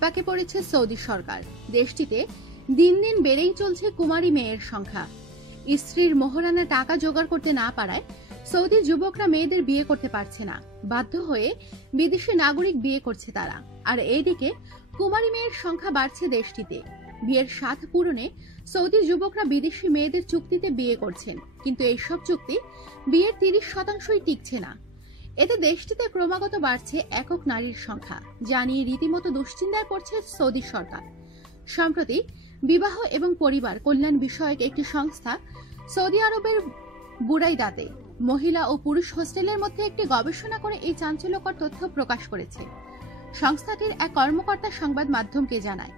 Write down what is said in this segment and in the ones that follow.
বিপাকে পড়েছে সৌদি সরকার। দেশটিতে দিন দিন বেড়েই চলছে কুমারী মেয়ের সংখ্যা। স্ত্রীর মোহরানা টাকা জোগাড় করতে না পারায় সৌদি যুবকরা মেয়েদের বিয়ে করতে পারছে না, বাধ্য হয়ে বিদেশি নাগরিক বিয়ে করছে তারা। আর এইদিকে কুমারী মেয়ের সংখ্যা বাড়ছে দেশটিতে। বিয়ের স্বাদ পূরণে সৌদি যুবকরা বিদেশি মেয়েদের চুক্তিতে বিয়ে করছেন, কিন্তু এইসব চুক্তি বিয়ের 30%ই টিকছে না। এতে দেশটিতে ক্রমাগত বাড়ছে একক নারীর সংখ্যা, যা নিয়ে রীতিমতো দুশ্চিন্তায় পড়ছে সৌদি সরকার। সম্প্রতি বিবাহ এবং পরিবার কল্যাণ বিষয়ক একটি সংস্থা সৌদি আরবের বুরাইদাতে মহিলা ও পুরুষ হোস্টেলের মধ্যে একটি গবেষণা করে এই চাঞ্চল্যকর তথ্য প্রকাশ করেছে। সংস্থাটির এক কর্মকর্তা সংবাদ মাধ্যমকে জানায়,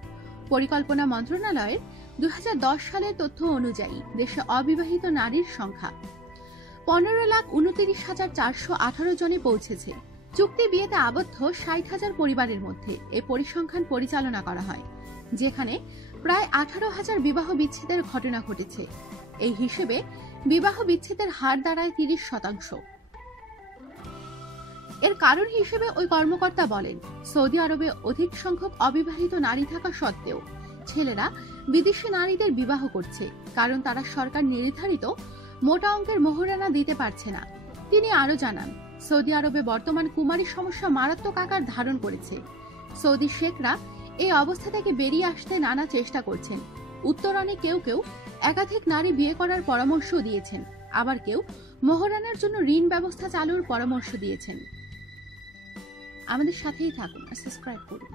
পরিকল্পনা মন্ত্রণালয়ের 2010 সালের তথ্য অনুযায়ী দেশে অবিবাহিত নারীর সংখ্যা 15,29,418 জনে পৌঁছেছে। চুক্তি বিয়েতে আবদ্ধ 60,000 পরিবারের মধ্যে এ পরিসংখ্যান পরিচালনা করা হয়, যেখানে প্রায় 18,000 বিবাহ বিচ্ছেদের ঘটনা ঘটেছে। এই হিসেবে বিবাহ বিচ্ছেদের হার দাঁড়ায় 30%। এর কারণ হিসেবে ওই কর্মকর্তা বলেন, সৌদি আরবে অধিক সংখ্যক অবিবাহিত নারী থাকা সত্ত্বেও ছেলেরা বিদেশি নারীদের বিবাহ করছে, কারণ তারা সরকার নির্ধারিত মোটা অঙ্কের মোহরানা দিতে পারছে না। তিনি আরো জানান, সৌদি আরবে বর্তমান কুমারী সমস্যা মারাত্মক আকার ধারণ করেছে। সৌদি শেখরা এই অবস্থা থেকে বেরিয়ে আসতে নানা চেষ্টা করছেন। উত্তরণে কেউ কেউ একাধিক নারী বিয়ে করার পরামর্শ দিয়েছেন, আবার কেউ মোহরানার জন্য ঋণ ব্যবস্থা চালুর পরামর্শ দিয়েছেন। আমাদের সাথেই থাকুন আর সাবস্ক্রাইব করুন।